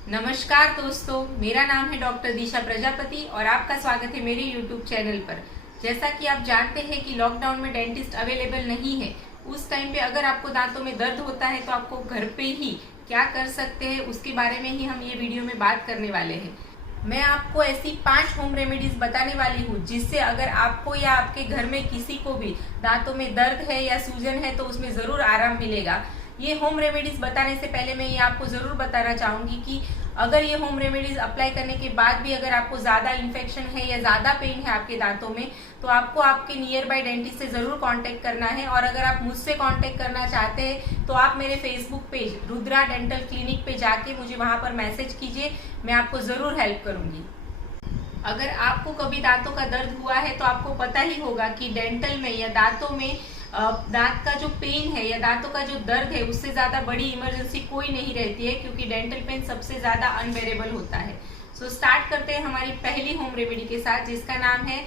नमस्कार दोस्तों, मेरा नाम है डॉक्टर दिशा प्रजापति और आपका स्वागत है मेरे YouTube चैनल पर। जैसा कि आप जानते हैं कि लॉकडाउन में डेंटिस्ट अवेलेबल नहीं है, उस टाइम पे अगर आपको दांतों में दर्द होता है तो आपको घर पे ही क्या कर सकते हैं उसके बारे में ही हम ये वीडियो में बात करने वाले हैं। मैं आपको ऐसी 5 होम रेमेडीज बताने वाली हूँ जिससे अगर आपको या आपके घर में किसी को भी दांतों में दर्द है या सूजन है तो उसमें ज़रूर आराम मिलेगा। ये होम रेमेडीज बताने से पहले मैं ये आपको ज़रूर बताना चाहूँगी कि अगर ये होम रेमेडीज अप्लाई करने के बाद भी अगर आपको ज़्यादा इन्फेक्शन है या ज़्यादा पेन है आपके दांतों में, तो आपको आपके नियर बाय डेंटिस्ट से ज़रूर कांटेक्ट करना है। और अगर आप मुझसे कांटेक्ट करना चाहते हैं तो आप मेरे Facebook page Rudra dental clinic पे जाके मुझे वहाँ पर मैसेज कीजिए, मैं आपको ज़रूर हेल्प करूँगी। अगर आपको कभी दांतों का दर्द हुआ है तो आपको पता ही होगा कि डेंटल में या दांतों में दांत का जो पेन है या दांतों का जो दर्द है उससे ज़्यादा बड़ी इमरजेंसी कोई नहीं रहती है, क्योंकि डेंटल पेन सबसे ज़्यादा अनबेरेबल होता है। सो स्टार्ट करते हैं हमारी पहली होम रेमेडी के साथ, जिसका नाम है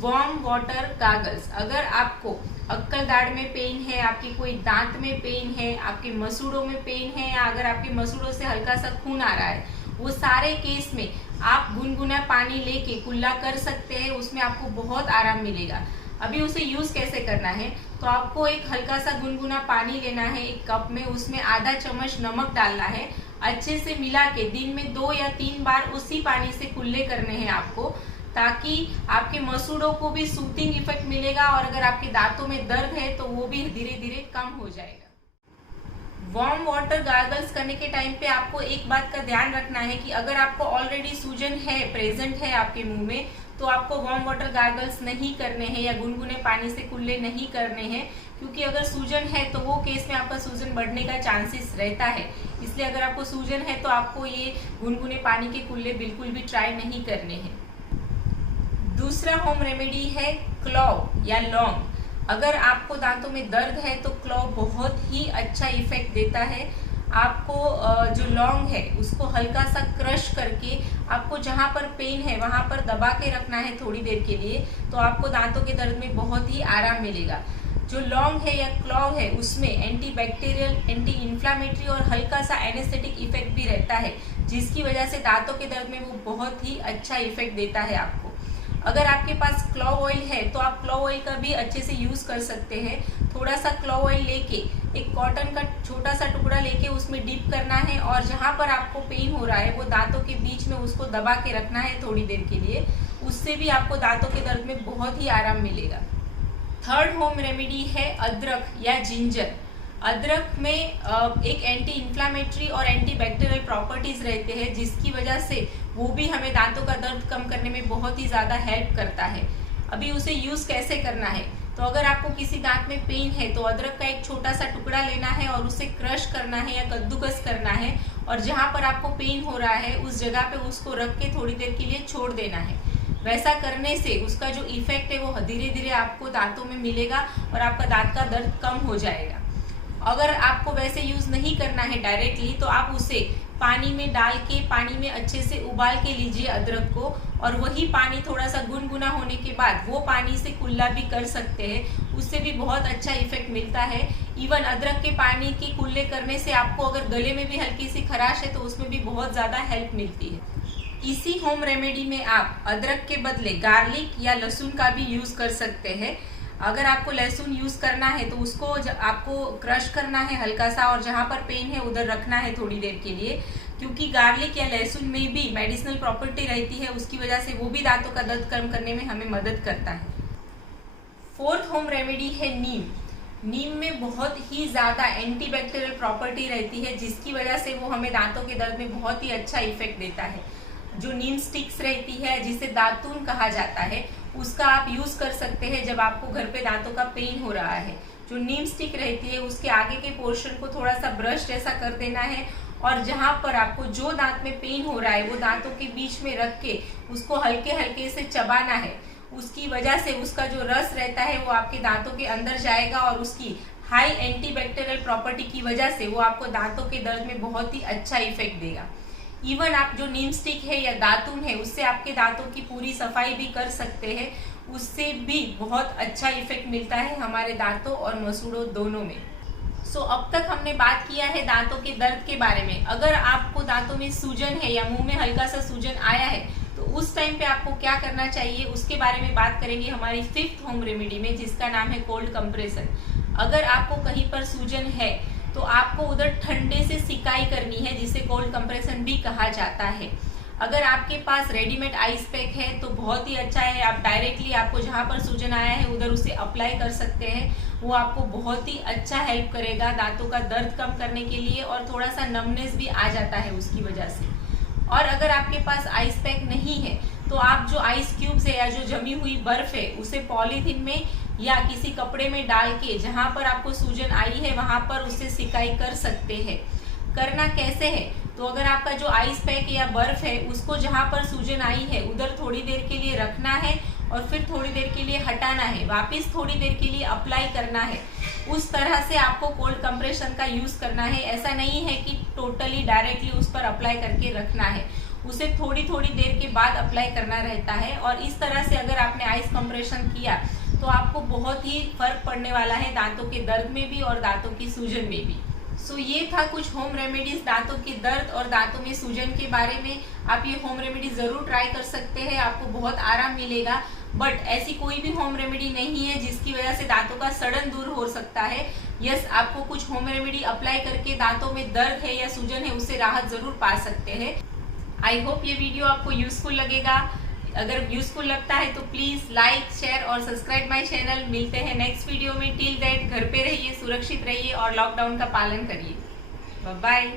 वार्म वाटर गागल्स। अगर आपको अक्कल दाढ़ में पेन है, आपके कोई दांत में पेन है, आपके मसूड़ों में पेन है, या अगर आपके मसूड़ों से हल्का सा खून आ रहा है, वो सारे केस में आप गुनगुना पानी लेके कुल्ला कर सकते हैं, उसमें आपको बहुत आराम मिलेगा। अभी उसे यूज कैसे करना है, तो आपको एक हल्का सा गुनगुना पानी लेना है एक कप में, उसमें आधा चम्मच नमक डालना है, अच्छे से मिला के दिन में 2 या 3 बार उसी पानी से कुल्ले करने हैं आपको, ताकि आपके मसूड़ों को भी सूथिंग इफेक्ट मिलेगा और अगर आपके दांतों में दर्द है तो वो भी धीरे धीरे कम हो जाएगा। वार्म वाटर गार्गल्स करने के टाइम पे आपको एक बात का ध्यान रखना है कि अगर आपको ऑलरेडी सूजन है, प्रेजेंट है आपके मुंह में, तो आपको वार्म वाटर गार्गल्स नहीं करने हैं या गुनगुने पानी से कुल्ले नहीं करने हैं, क्योंकि अगर सूजन है तो वो केस में आपका सूजन बढ़ने का चांसेस रहता है। इसलिए अगर आपको सूजन है तो आपको ये गुनगुने पानी के कुल्ले बिल्कुल भी ट्राई नहीं करने हैं। दूसरा होम रेमेडी है क्लॉव या लौंग। अगर आपको दांतों में दर्द है तो क्लॉव बहुत ही अच्छा इफेक्ट देता है। आपको जो लौंग है उसको हल्का सा क्रश करके आपको जहाँ पर पेन है वहाँ पर दबा के रखना है थोड़ी देर के लिए, तो आपको दांतों के दर्द में बहुत ही आराम मिलेगा। जो लौंग है या क्लॉव है उसमें एंटी बैक्टीरियल, एंटी इन्फ्लामेटरी और हल्का सा एनेस्थेटिक इफेक्ट भी रहता है, जिसकी वजह से दांतों के दर्द में वो बहुत ही अच्छा इफेक्ट देता है आपको। अगर आपके पास क्लॉव ऑयल है तो आप क्लॉव ऑयल का भी अच्छे से यूज कर सकते हैं। थोड़ा सा क्लॉव ऑयल लेके एक कॉटन का छोटा सा टुकड़ा लेके उसमें डिप करना है और जहाँ पर आपको पेन हो रहा है वो दांतों के बीच में उसको दबा के रखना है थोड़ी देर के लिए, उससे भी आपको दांतों के दर्द में बहुत ही आराम मिलेगा। थर्ड होम रेमेडी है अदरक या जिंजर। अदरक में एक एंटी इन्फ्लामेटरी और एंटी बैक्टीरियल प्रॉपर्टीज रहते हैं, जिसकी वजह से वो भी हमें दांतों का दर्द कम करने में बहुत ही ज़्यादा हेल्प करता है। अभी उसे यूज़ कैसे करना है, तो अगर आपको किसी दांत में पेन है तो अदरक का एक छोटा सा टुकड़ा लेना है और उसे क्रश करना है या कद्दूकस करना है, और जहाँ पर आपको पेन हो रहा है उस जगह पे उसको रख के थोड़ी देर के लिए छोड़ देना है। वैसा करने से उसका जो इफेक्ट है वो धीरे धीरे आपको दांतों में मिलेगा और आपका दांत का दर्द कम हो जाएगा। अगर आपको वैसे यूज नहीं करना है डायरेक्टली, तो आप उसे पानी में डाल के पानी में अच्छे से उबाल के लीजिए अदरक को, और वही पानी थोड़ा सा गुनगुना होने के बाद वो पानी से कुल्ला भी कर सकते हैं, उससे भी बहुत अच्छा इफेक्ट मिलता है। इवन अदरक के पानी के कुल्ले करने से आपको अगर गले में भी हल्की सी खराश है तो उसमें भी बहुत ज़्यादा हेल्प मिलती है। इसी होम रेमेडी में आप अदरक के बदले गार्लिक या लहसुन का भी यूज कर सकते हैं। अगर आपको लहसुन यूज करना है तो उसको आपको क्रश करना है हल्का सा और जहाँ पर पेन है उधर रखना है थोड़ी देर के लिए, क्योंकि गार्लिक या लहसुन में भी मेडिसिनल प्रॉपर्टी रहती है, उसकी वजह से वो भी दांतों का दर्द कम करने में हमें मदद करता है। फोर्थ होम रेमेडी है नीम। नीम में बहुत ही ज़्यादा एंटी बैक्टीरियल प्रॉपर्टी रहती है, जिसकी वजह से वो हमें दांतों के दर्द में बहुत ही अच्छा इफेक्ट देता है। जो नीम स्टिक्स रहती है जिसे दातून कहा जाता है, उसका आप यूज कर सकते हैं जब आपको घर पे दांतों का पेन हो रहा है। जो नीम स्टिक रहती है उसके आगे के पोर्शन को थोड़ा सा ब्रश जैसा कर देना है, और जहाँ पर आपको जो दांत में पेन हो रहा है वो दांतों के बीच में रख के उसको हल्के हल्के से चबाना है। उसकी वजह से उसका जो रस रहता है वो आपके दांतों के अंदर जाएगा और उसकी हाई एंटी बैक्टीरियल प्रॉपर्टी की वजह से वो आपको दांतों के दर्द में बहुत ही अच्छा इफेक्ट देगा। इवन आप जो नीम स्टिक है या दातून है उससे आपके दांतों की पूरी सफाई भी कर सकते हैं, उससे भी बहुत अच्छा इफेक्ट मिलता है हमारे दांतों और मसूड़ों दोनों में। सो अब तक हमने बात किया है दांतों के दर्द के बारे में। अगर आपको दांतों में सूजन है या मुंह में हल्का सा सूजन आया है तो उस टाइम पे आपको क्या करना चाहिए उसके बारे में बात करेंगे हमारी 5th होम रेमेडी में, जिसका नाम है कोल्ड कंप्रेशन। अगर आपको कहीं पर सूजन है तो आपको उधर ठंडे से सिकाई करनी है, जिसे कोल्ड कंप्रेशन भी कहा जाता है। अगर आपके पास रेडीमेड आइस पैक है तो बहुत ही अच्छा है, आप डायरेक्टली आपको जहां पर सूजन आया है उधर उसे अप्लाई कर सकते हैं। वो आपको बहुत ही अच्छा हेल्प करेगा दांतों का दर्द कम करने के लिए, और थोड़ा सा नमनेस भी आ जाता है उसकी वजह से। और अगर आपके पास आइस पैक नहीं है तो आप जो आइस क्यूब्स है या जो जमी हुई बर्फ है उसे पॉलीथीन में या किसी कपड़े में डाल के जहां पर आपको सूजन आई है वहां पर उससे सिकाई कर सकते हैं। करना कैसे है, तो अगर आपका जो आइस पैक या बर्फ है उसको जहां पर सूजन आई है उधर थोड़ी देर के लिए रखना है और फिर थोड़ी देर के लिए हटाना है, वापस थोड़ी देर के लिए अप्लाई करना है। उस तरह से आपको कोल्ड कंप्रेशन का यूज करना है। ऐसा नहीं है कि टोटली डायरेक्टली उस पर अप्लाई करके रखना है, उसे थोड़ी थोड़ी देर के बाद अप्लाई करना रहता है। और इस तरह से अगर आपने आइस कंप्रेशन किया तो आपको बहुत ही फर्क पड़ने वाला है दांतों के दर्द में भी और दांतों की सूजन में भी। सो ये था कुछ होम रेमेडीज दांतों के दर्द और दांतों में सूजन के बारे में। आप ये होम रेमेडी जरूर ट्राई कर सकते हैं, आपको बहुत आराम मिलेगा। बट ऐसी कोई भी होम रेमेडी नहीं है जिसकी वजह से दांतों का सड़न दूर हो सकता है। यस, आपको कुछ होम रेमेडी अप्लाई करके दांतों में दर्द है या सूजन है उससे राहत जरूर पा सकते हैं। आई होप ये वीडियो आपको यूजफुल लगेगा। अगर यूजफुल लगता है तो प्लीज लाइक, शेयर और सब्सक्राइब माय चैनल। मिलते हैं नेक्स्ट वीडियो में। टिल दैट घर पे रहिए, सुरक्षित रहिए और लॉकडाउन का पालन करिए। Bye bye.